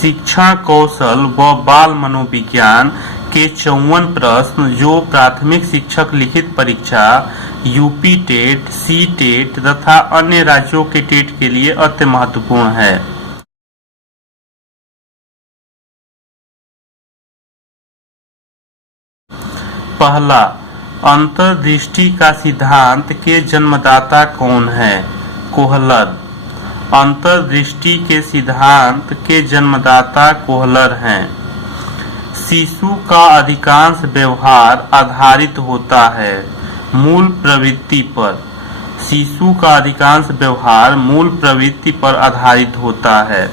शिक्षण कौशल व बाल मनोविज्ञान के 54 प्रश्न जो प्राथमिक शिक्षक लिखित परीक्षा, यूपी टेट, सी टेट तथा अन्य राज्यों के टेट के लिए अति महत्वपूर्ण है। पहला, अंतर्दृष्टि का सिद्धांत के जन्मदाता कौन है? कोहलर। अंतर्दृष्टि के सिद्धांत के जन्मदाता कोहलर हैं। शिशु का अधिकांश व्यवहार आधारित होता है मूल प्रवृत्ति पर। शिशु का अधिकांश व्यवहार मूल प्रवृत्ति पर आधारित होता है।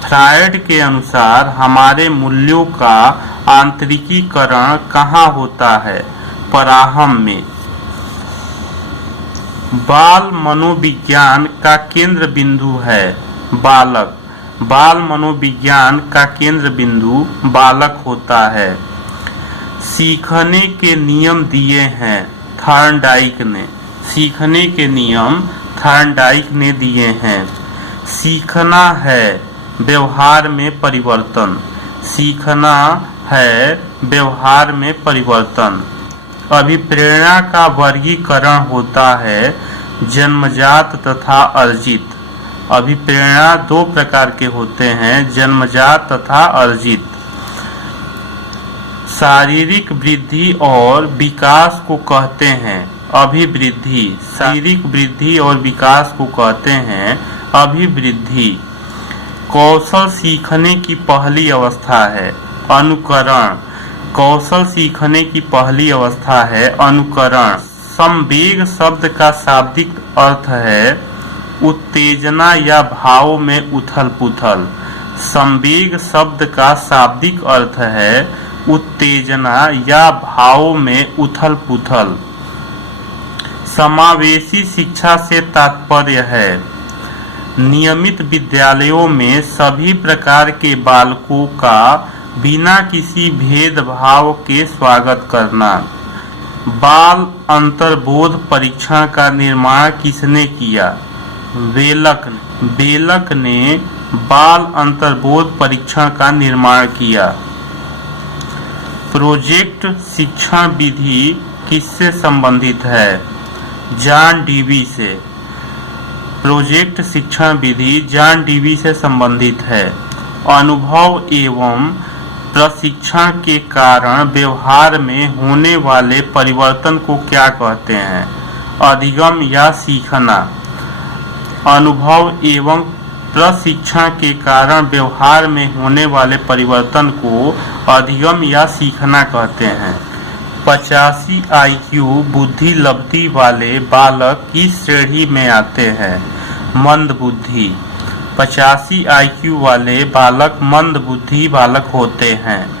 फ्रायड के अनुसार हमारे मूल्यों का आंतरिकीकरण कहाँ होता है? पराहम में। बाल मनोविज्ञान का केंद्र बिंदु है बालक। बाल मनोविज्ञान का केंद्र बिंदु बालक होता है। सीखने के नियम दिए हैं थॉर्नडाइक ने। सीखने के नियम थॉर्नडाइक ने दिए हैं। सीखना है व्यवहार में परिवर्तन। सीखना है व्यवहार में परिवर्तन। अभिप्रेरणा का वर्गीकरण होता है जन्मजात तथा अर्जित। अभिप्रेरणा दो प्रकार के होते हैं, जन्मजात तथा अर्जित। शारीरिक वृद्धि और विकास को कहते हैं अभिवृद्धि। शारीरिक वृद्धि और विकास को कहते हैं अभिवृद्धि। कौशल सीखने की पहली अवस्था है अनुकरण। कौशल सीखने की पहली अवस्था है अनुकरण। संवेग शब्द का शाब्दिक अर्थ है उत्तेजना या भाव में उथल पुथल। संवेग शब्द का शाब्दिक अर्थ है उत्तेजना या भाव में उथल पुथल। समावेशी शिक्षा से तात्पर्य है नियमित विद्यालयों में सभी प्रकार के बालकों का बिना किसी भेदभाव के स्वागत करना। बाल अंतर्बोध परीक्षण का निर्माण किसने किया? बेलक ने बाल अंतर्बोध परीक्षण का निर्माण किया। प्रोजेक्ट शिक्षण विधि किससे संबंधित है? जॉन डीवी से। प्रोजेक्ट शिक्षण विधि जॉन डीवी से संबंधित है। अनुभव एवं प्रशिक्षण के कारण व्यवहार में होने वाले परिवर्तन को क्या कहते हैं? अधिगम या सीखना। अनुभव एवं प्रशिक्षण के कारण व्यवहार में होने वाले परिवर्तन को अधिगम या सीखना कहते हैं। 85 IQ बुद्धि लब्धि वाले बालक किस श्रेणी में आते हैं? मंद बुद्धि। 85 IQ वाले बालक मंद बुद्धि बालक होते हैं।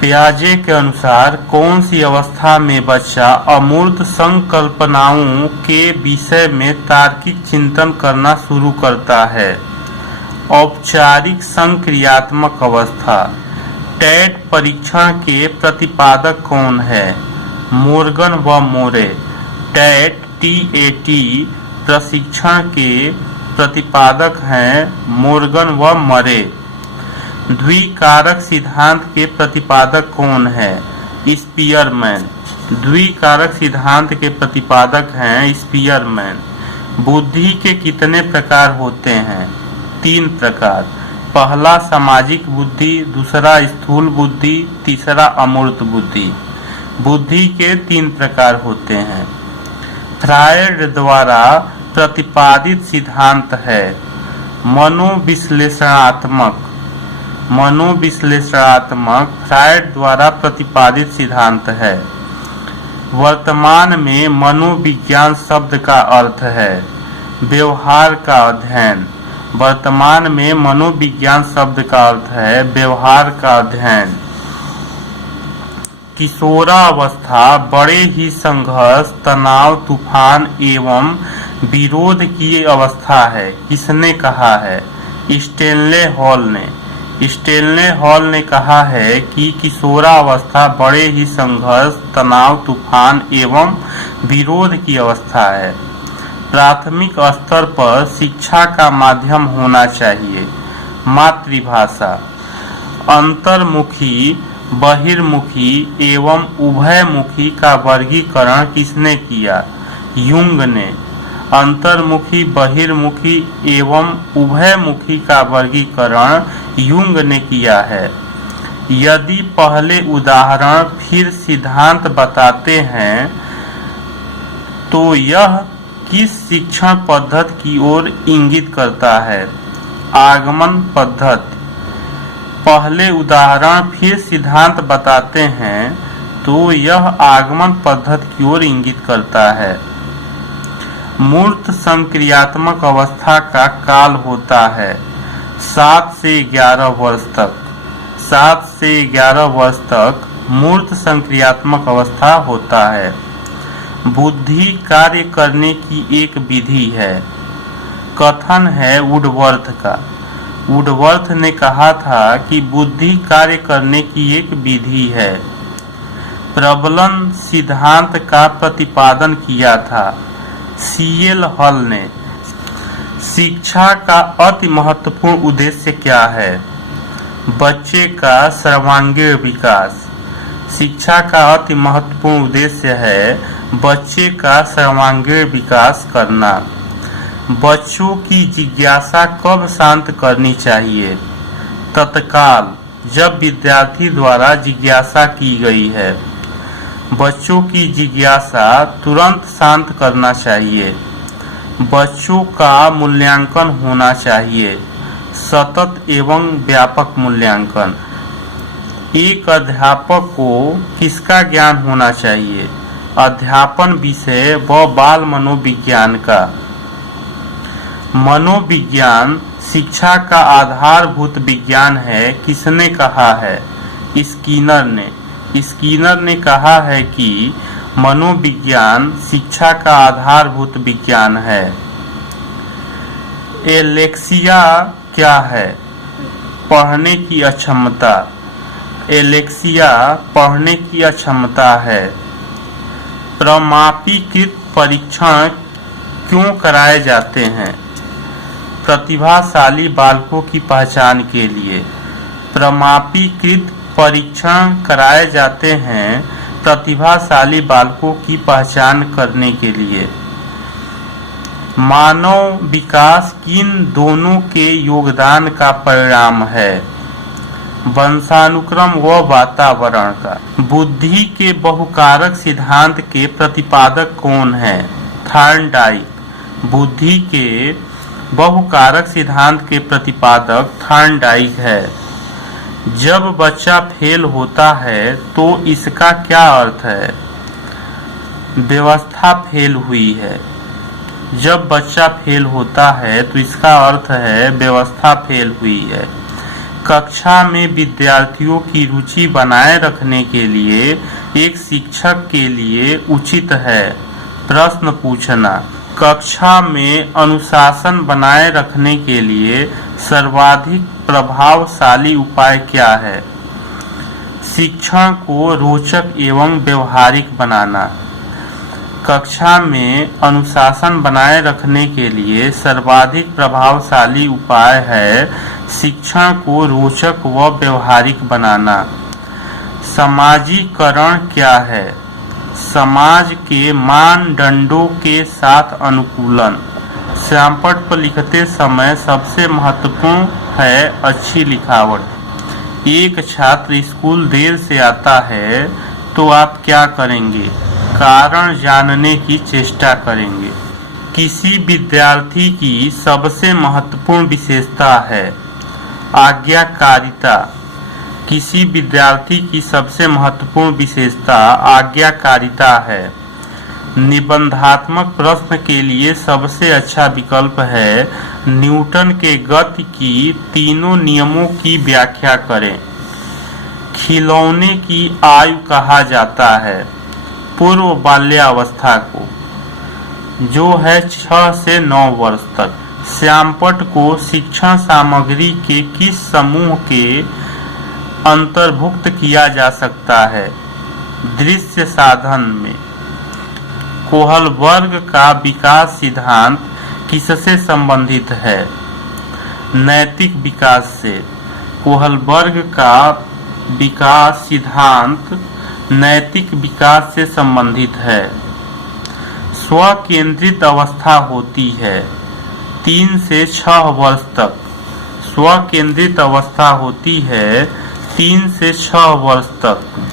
पियाजे के अनुसार कौन सी अवस्था में बच्चा अमूर्त संकल्पनाओं के विषय में तार्किक चिंतन करना शुरू करता है? औपचारिक संक्रियात्मक अवस्था। टेट परीक्षण के प्रतिपादक कौन है? मोर्गन व मोरे। टेट TAT प्रशिक्षण के प्रतिपादक हैं मोर्गन व मरे। द्विकारक सिद्धांत के प्रतिपादक कौन है? स्पीयरमैन। द्विकारक सिद्धांत के प्रतिपादक हैं स्पीयरमैन। बुद्धि के कितने प्रकार होते हैं? 3 प्रकार। पहला सामाजिक बुद्धि, दूसरा स्थूल बुद्धि, तीसरा अमूर्त बुद्धि। बुद्धि के 3 प्रकार होते हैं। फ्रायड द्वारा प्रतिपादित सिद्धांत है मनोविश्लेषणात्मक। मनोविश्लेषणात्मक फ्रायड द्वारा प्रतिपादित सिद्धांत है। वर्तमान में मनोविज्ञान शब्द का अर्थ है व्यवहार का अध्ययन। वर्तमान में मनोविज्ञान शब्द का अर्थ है व्यवहार का अध्ययन। किशोरावस्था बड़े ही संघर्ष, तनाव, तूफान एवं विरोध की अवस्था है। किसने कहा है? स्टेनले हॉल ने। स्टेनले हॉल ने कहा है कि किशोरावस्था बड़े ही संघर्ष, तनाव, तूफान एवं विरोध की अवस्था है। प्राथमिक स्तर पर शिक्षा का माध्यम होना चाहिए। मातृभाषा। अंतर्मुखी, बहिर्मुखी एवं उभयमुखी का वर्गीकरण किसने किया? युंग ने। अंतर्मुखी, बहिर्मुखी एवं उभयमुखी का वर्गीकरण युंग ने किया है। यदि पहले उदाहरण फिर सिद्धांत बताते हैं तो यह किस शिक्षण पद्धति की ओर इंगित करता है? आगमन पद्धति। पहले उदाहरण फिर सिद्धांत बताते हैं तो यह आगमन पद्धति की ओर इंगित करता है। मूर्त संक्रियात्मक अवस्था का काल होता है 7 से 11 वर्ष तक। 7 से 11 वर्ष तक मूर्त संक्रियात्मक अवस्था होता है। बुद्धि कार्य करने की एक विधि है। कथन है वुडवर्थ का। वुडवर्थ ने कहा था कि बुद्धि कार्य करने की एक विधि है। प्रबलन सिद्धांत का प्रतिपादन किया था सीएल हॉल ने। शिक्षा का अति महत्वपूर्ण उद्देश्य क्या है? बच्चे का सर्वांगीण विकास। शिक्षा का अति महत्वपूर्ण उद्देश्य है बच्चे का सर्वांगीण विकास करना। बच्चों की जिज्ञासा कब शांत करनी चाहिए? तत्काल, जब विद्यार्थी द्वारा जिज्ञासा की गई है। बच्चों की जिज्ञासा तुरंत शांत करना चाहिए। बच्चों का मूल्यांकन होना चाहिए, सतत एवं व्यापक मूल्यांकन। एक अध्यापक को किसका ज्ञान होना चाहिए? अध्यापन विषय व बाल मनोविज्ञान का। मनोविज्ञान शिक्षा का आधारभूत विज्ञान है किसने कहा है? स्किनर ने। स्किनर ने कहा है कि मनोविज्ञान शिक्षा का आधारभूत विज्ञान है। एलेक्सिया क्या है? पढ़ने की अक्षमता। एलेक्सिया पढ़ने की अक्षमता है। प्रमापीकृत परीक्षण क्यों कराए जाते हैं? प्रतिभाशाली बालकों की पहचान के लिए। प्रमापीकृत परीक्षण कराए जाते हैं प्रतिभाशाली बालकों की पहचान करने के लिए। मानव विकास किन दोनों के योगदान का परिणाम है? वंशानुक्रम व वातावरण का। बुद्धि के बहुकारक सिद्धांत के प्रतिपादक कौन है? थॉर्नडाइक। बुद्धि के बहुकारक सिद्धांत के प्रतिपादक थॉर्नडाइक है। जब बच्चा फेल होता है तो इसका क्या अर्थ है? व्यवस्था फेल हुई है। जब बच्चा फेल होता है तो इसका अर्थ है व्यवस्था फेल हुई है। कक्षा में विद्यार्थियों की रुचि बनाए रखने के लिए एक शिक्षक के लिए उचित है प्रश्न पूछना। कक्षा में अनुशासन बनाए रखने के लिए सर्वाधिक प्रभावशाली उपाय क्या है? शिक्षण को रोचक एवं व्यवहारिक बनाना। कक्षा में अनुशासन बनाए रखने के लिए सर्वाधिक प्रभावशाली उपाय है शिक्षण को रोचक व व्यवहारिक बनाना। समाजीकरण क्या है? समाज के मानदंडों के साथ अनुकूलन। श्यामपट्ट पर लिखते समय सबसे महत्वपूर्ण है अच्छी लिखावट। एक छात्र स्कूल देर से आता है तो आप क्या करेंगे? कारण जानने की चेष्टा करेंगे। किसी विद्यार्थी की सबसे महत्वपूर्ण विशेषता है आज्ञाकारिता। किसी विद्यार्थी की सबसे महत्वपूर्ण विशेषता आज्ञाकारिता है। निबंधात्मक प्रश्न के लिए सबसे अच्छा विकल्प है न्यूटन के गति की तीनों नियमों की व्याख्या करें। खिलौने की आयु कहा जाता है पूर्व बाल्यावस्था को, जो है 6 से 9 वर्ष तक। श्यामपट्ट को शिक्षण सामग्री के किस समूह के अंतर्भुक्त किया जा सकता है? दृश्य साधन में। कोहलबर्ग का विकास सिद्धांत किससे संबंधित है? नैतिक विकास से। कोहलबर्ग का विकास सिद्धांत नैतिक विकास से संबंधित है। स्व केंद्रित अवस्था होती है 3 से 6 वर्ष तक। स्व केंद्रित अवस्था होती है 3 से 6 वर्ष तक।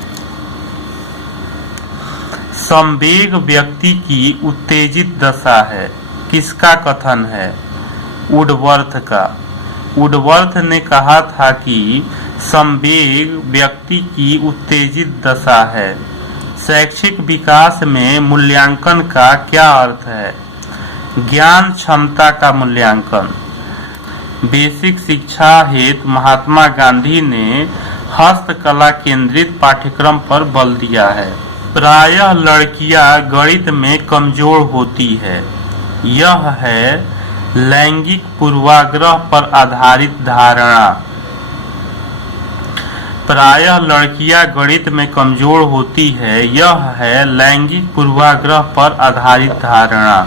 संवेग व्यक्ति की उत्तेजित दशा है। किसका कथन है? वुडवर्थ का। वुडवर्थ ने कहा था कि संवेग व्यक्ति की उत्तेजित दशा है। शैक्षिक विकास में मूल्यांकन का क्या अर्थ है? ज्ञान क्षमता का मूल्यांकन। बेसिक शिक्षा हेतु महात्मा गांधी ने हस्तकला केंद्रित पाठ्यक्रम पर बल दिया है। प्रायः लड़कियां गणित में कमजोर होती है। यह है लैंगिक पूर्वाग्रह पर आधारित धारणा। प्रायः लड़कियां गणित में कमजोर होती है। यह है लैंगिक पूर्वाग्रह पर आधारित धारणा।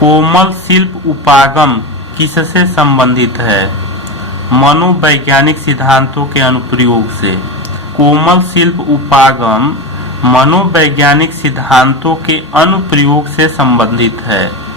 कोमल शिल्प उपागम किससे संबंधित है? मनोवैज्ञानिक सिद्धांतों के अनुप्रयोग से। कोमल शिल्प उपागम मनोवैज्ञानिक सिद्धांतों के अनुप्रयोग से संबंधित है।